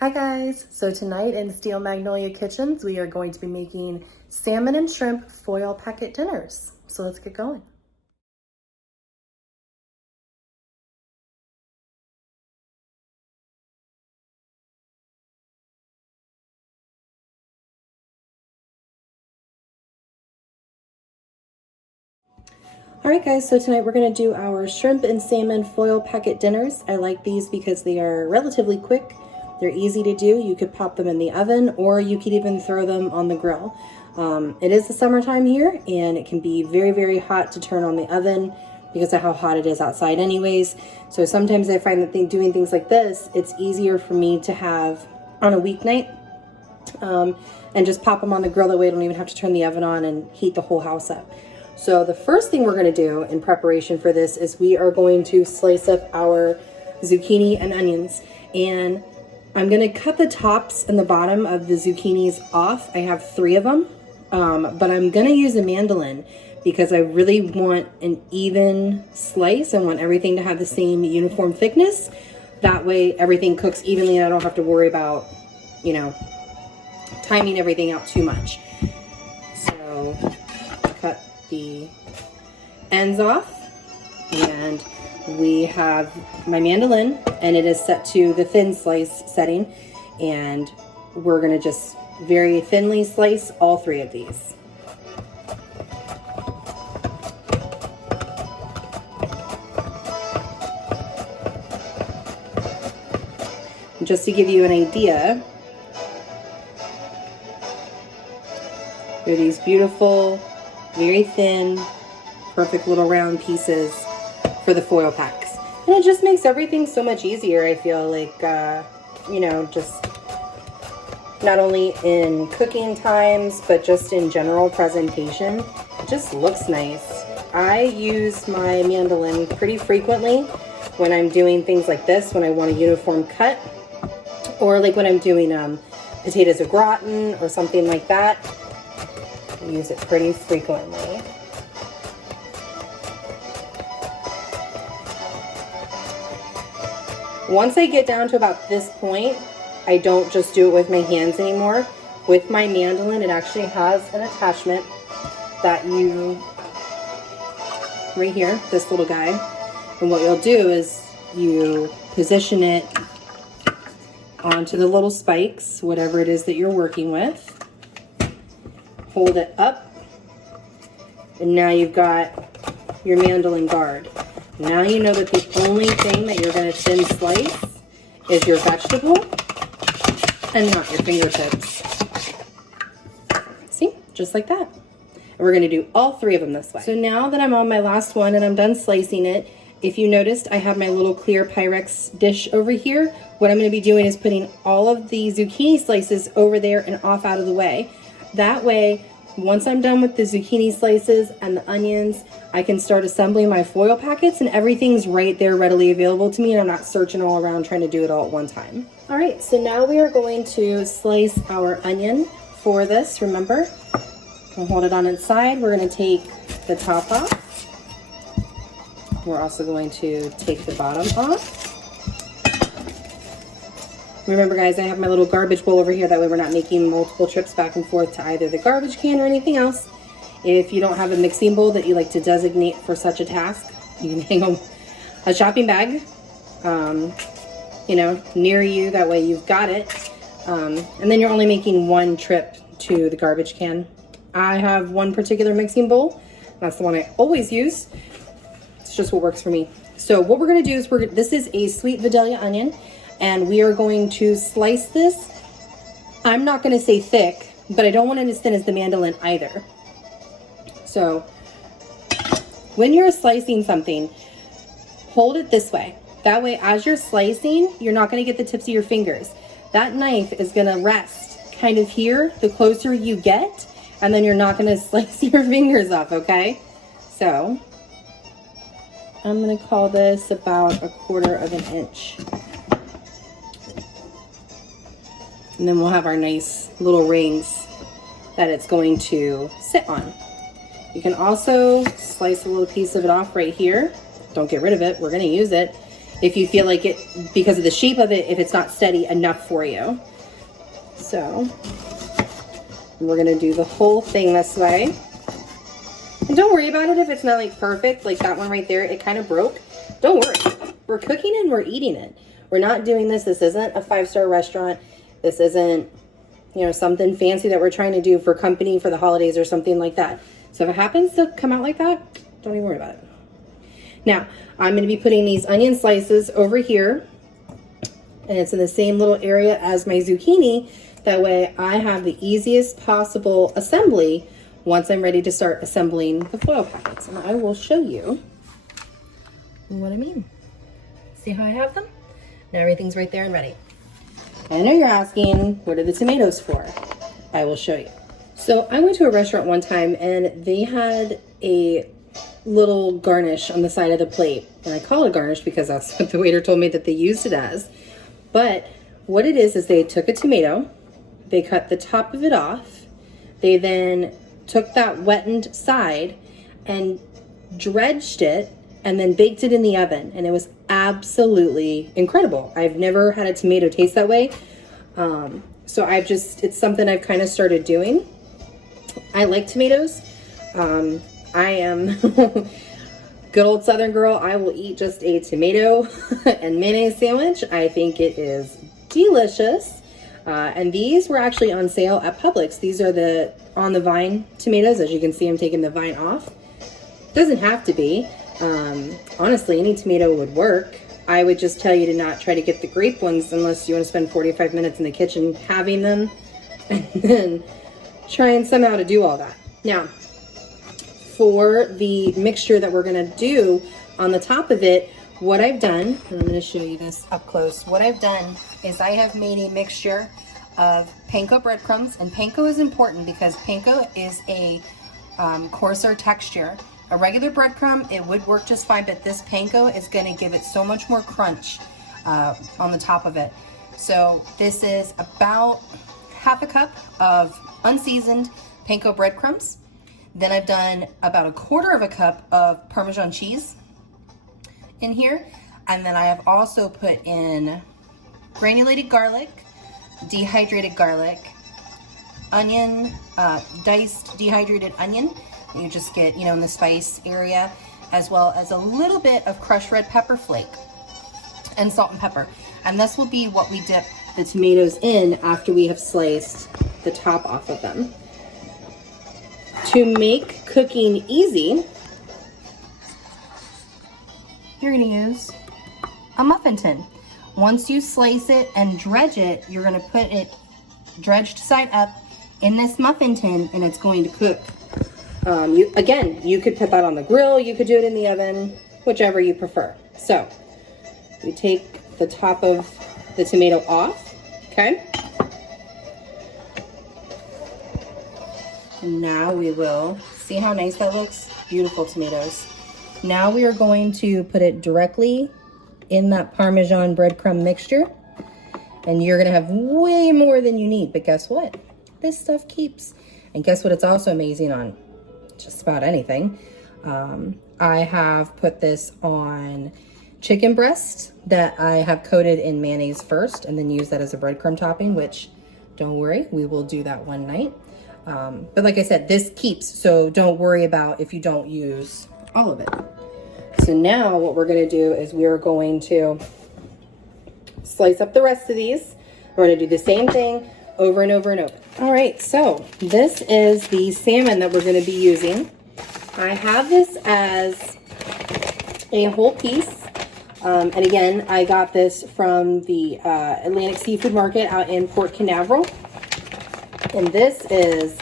Hi guys, so tonight in Steel Magnolia Kitchens, we are going to be making salmon and shrimp foil packet dinners. So let's get going. All right guys, so tonight we're gonna do our shrimp and salmon foil packet dinners. I like these because they are relatively quick. They're easy to do. You could pop them in the oven or you could even throw them on the grill. It is the summertime here and it can be very, very hot to turn on the oven because of how hot it is outside anyways. So sometimes I find that doing things like this, it's easier for me to have on a weeknight and just pop them on the grill. That way I don't even have to turn the oven on and heat the whole house up. So the first thing we're going to do in preparation for this is we are going to slice up our zucchini and onions, and I'm going to cut the tops and the bottom of the zucchinis off. I have 3 of them, but I'm going to use a mandolin because I really want an even slice. I want everything to have the same uniform thickness. That way everything cooks evenly and I don't have to worry about, you know, timing everything out too much. So cut the ends off, and we have my mandolin and it is set to the thin slice setting, and we're going to just very thinly slice all 3 of these. And just to give you an idea, they're these beautiful, very thin, perfect little round pieces for the foil packs. And it just makes everything so much easier. I feel like, you know, just not only in cooking times, but just in general presentation. It just looks nice. I use my mandolin pretty frequently when I'm doing things like this, when I want a uniform cut, or like when I'm doing potatoes au gratin or something like that. I use it pretty frequently. Once I get down to about this point, I don't just do it with my hands anymore. With my mandolin, it actually has an attachment that you, right here, this little guy. And what you'll do is you position it onto the little spikes, whatever it is that you're working with. Hold it up, and now you've got your mandolin guard. Now you know that the only thing that you're going to thin slice is your vegetable and not your fingertips. See, just like that. And we're going to do all 3 of them this way. So now that I'm on my last one and I'm done slicing it, if you noticed, I have my little clear Pyrex dish over here. What I'm going to be doing is putting all of the zucchini slices over there and off out of the way. That way, once I'm done with the zucchini slices and the onions, I can start assembling my foil packets and everything's right there readily available to me, and I'm not searching all around trying to do it all at one time. All right, so now we are going to slice our onion for this. Remember, we'll hold it on its side. We're going to take the top off. We're also going to take the bottom off. Remember guys, I have my little garbage bowl over here, that way we're not making multiple trips back and forth to either the garbage can or anything else. If you don't have a mixing bowl that you like to designate for such a task, you can hang a shopping bag, you know, near you, that way you've got it. And then you're only making 1 trip to the garbage can. I have one particular mixing bowl. That's the one I always use. It's just what works for me. So what we're gonna do is, this is a sweet Vidalia onion, and we are going to slice this. I'm not gonna say thick, but I don't want it as thin as the mandolin either. So when you're slicing something, hold it this way. That way, as you're slicing, you're not gonna get the tips of your fingers. That knife is gonna rest kind of here, the closer you get, and then you're not gonna slice your fingers off, okay? So I'm gonna call this about 1/4 of an inch. And then we'll have our nice little rings that it's going to sit on. You can also slice a little piece of it off right here. Don't get rid of it, we're gonna use it. if you feel like it, because of the shape of it, if it's not steady enough for you. So we're gonna do the whole thing this way. And don't worry about it if it's not like perfect, like that one right there, it kind of broke. Don't worry, we're cooking and we're eating it. We're not doing this. This isn't a 5-star restaurant. This isn't, you know, something fancy that we're trying to do for company for the holidays or something like that. So if it happens to come out like that, don't even worry about it. Now, I'm going to be putting these onion slices over here, and it's in the same little area as my zucchini. That way I have the easiest possible assembly once I'm ready to start assembling the foil packets. And I will show you what I mean. See how I have them? Now everything's right there and ready. I know you're asking, what are the tomatoes for? I will show you. So I went to a restaurant one time and they had a little garnish on the side of the plate. And I call it a garnish because that's what the waiter told me that they used it as. But what it is they took a tomato, they cut the top of it off, they then took that wettened side and dredged it and then baked it in the oven, and it was absolutely incredible. I've never had a tomato taste that way. So it's something I've kind of started doing. I like tomatoes. I am good old Southern girl. I will eat just a tomato and mayonnaise sandwich. I think it is delicious. And these were actually on sale at Publix. These are the on the vine tomatoes. As you can see, I'm taking the vine off. Doesn't have to be. Honestly, any tomato would work. I would just tell you to not try to get the grape ones unless you want to spend 45 minutes in the kitchen having them and then trying somehow to do all that. Now, for the mixture that we're going to do on the top of it, what I've done, and I'm going to show you this up close, what I've done is I have made a mixture of panko breadcrumbs, and panko is important because panko is a coarser texture. A regular breadcrumb, it would work just fine, but this panko is going to give it so much more crunch on the top of it. So this is about half a cup of unseasoned panko breadcrumbs. Then I've done about 1/4 cup of Parmesan cheese in here. And then I have also put in granulated garlic, dehydrated garlic, onion, diced dehydrated onion. You just get, you know, in the spice area, as well as a little bit of crushed red pepper flake and salt and pepper. And this will be what we dip the tomatoes in after we have sliced the top off of them. To make cooking easy, you're going to use a muffin tin. Once you slice it and dredge it, you're going to put it dredged side up in this muffin tin, and it's going to cook. You could put that on the grill, you could do it in the oven, whichever you prefer. So we take the top of the tomato off, okay? And now we will, see how nice that looks? Beautiful tomatoes. Now we are going to put it directly in that Parmesan breadcrumb mixture. And you're gonna have way more than you need, but guess what? This stuff keeps. And guess what it's also amazing on? Just about anything. I have put this on chicken breast that I have coated in mayonnaise first and then use that as a breadcrumb topping, which don't worry, we will do that one night. But like I said, this keeps, so don't worry about if you don't use all of it. So now what we're gonna do is we are going to slice up the rest of these. We're gonna do the same thing over and over and over. All right, so this is the salmon that we're gonna be using. I have this as a whole piece. And again, I got this from the Atlantic Seafood Market out in Port Canaveral. And this is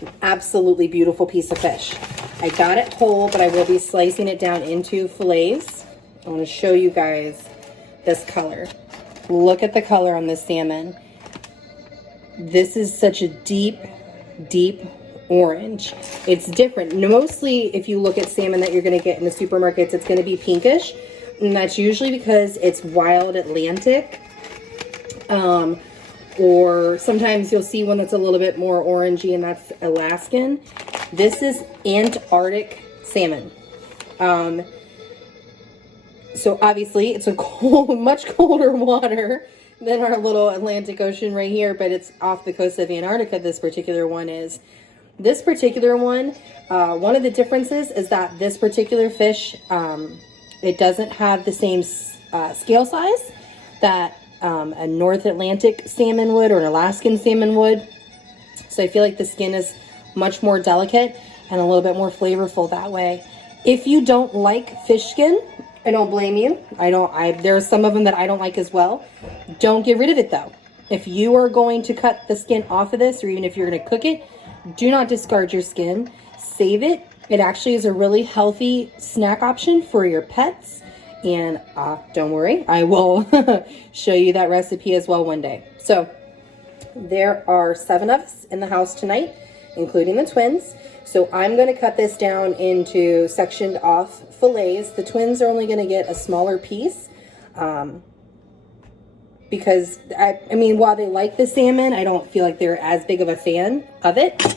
an absolutely beautiful piece of fish. I got it whole, but I will be slicing it down into fillets. I wanna show you guys this color. Look at the color on this salmon. This is such a deep, deep orange. It's different. Mostly, if you look at salmon that you're going to get in the supermarkets, it's going to be pinkish. And that's usually because it's wild Atlantic. Or sometimes you'll see one that's a little bit more orangey, and that's Alaskan. This is Antarctic salmon. So obviously it's a cold, much colder water than our little Atlantic Ocean right here, but it's off the coast of Antarctica. This particular one is. This particular one, one of the differences is that this particular fish, it doesn't have the same scale size that a North Atlantic salmon would or an Alaskan salmon would. So I feel like the skin is much more delicate and a little bit more flavorful that way. If you don't like fish skin, I don't blame you. There are some of them that I don't like as well. Don't get rid of it though. If you are going to cut the skin off of this, or even if you're going to cook it, do not discard your skin. Save it. It actually is a really healthy snack option for your pets. And don't worry, I will show you that recipe as well one day. So there are 7 of us in the house tonight, including the twins. So I'm going to cut this down into sectioned off fillets. The twins are only going to get a smaller piece because, I mean, while they like the salmon, I don't feel like they're as big of a fan of it.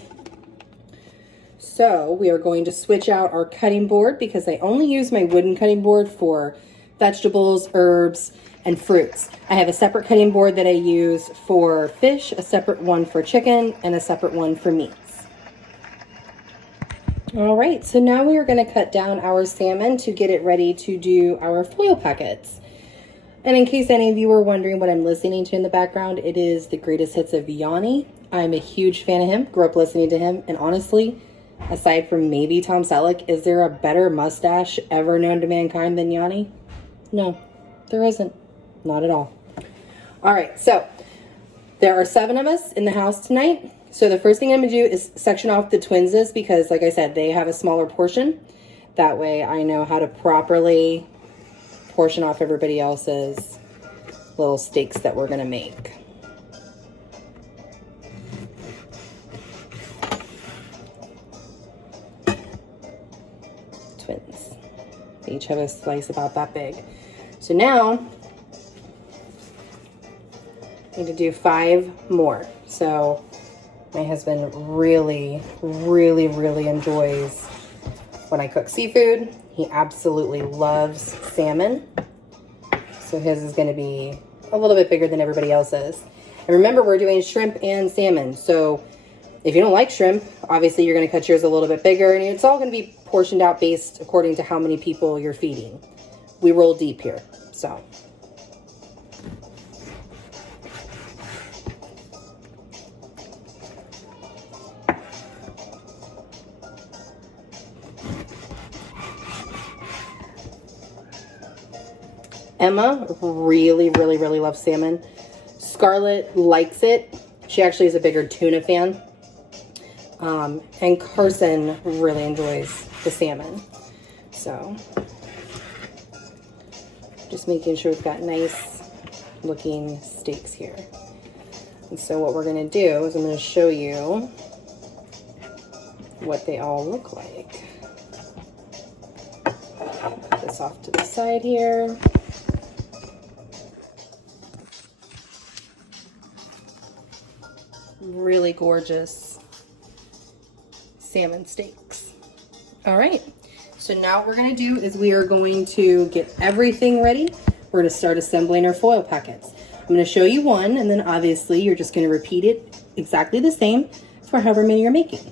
So we are going to switch out our cutting board because I only use my wooden cutting board for vegetables, herbs, and fruits. I have a separate cutting board that I use for fish, a separate one for chicken, and a separate one for meats. All right, so now we are going to cut down our salmon to get it ready to do our foil packets. And in case any of you were wondering what I'm listening to in the background, it is the greatest hits of Yanni. I'm a huge fan of him, grew up listening to him, and honestly, aside from maybe Tom Selleck, is there a better mustache ever known to mankind than Yanni? No, there isn't. Not at all. All right, so there are 7 of us in the house tonight. So the first thing I'm going to do is section off the twins' because, like I said, they have a smaller portion. That way I know how to properly portion off everybody else's little steaks that we're going to make. Twins. They each have a slice about that big. So now I need to do 5 more. So my husband really enjoys when I cook seafood. He absolutely loves salmon. So his is going to be a little bit bigger than everybody else's. And remember, we're doing shrimp and salmon. So if you don't like shrimp, obviously you're going to cut yours a little bit bigger. And it's all going to be portioned out based according to how many people you're feeding. We roll deep here. So Emma really loves salmon. Scarlett likes it. She actually is a bigger tuna fan. And Carson really enjoys the salmon. So just making sure we've got nice looking steaks here. And so what we're going to do is I'm going to show you what they all look like. Put this off to the side here. Really gorgeous salmon steaks. All right, so now what we're going to do is we are going to get everything ready. We're going to start assembling our foil packets. I'm going to show you one, and then obviously you're just going to repeat it exactly the same for however many you're making.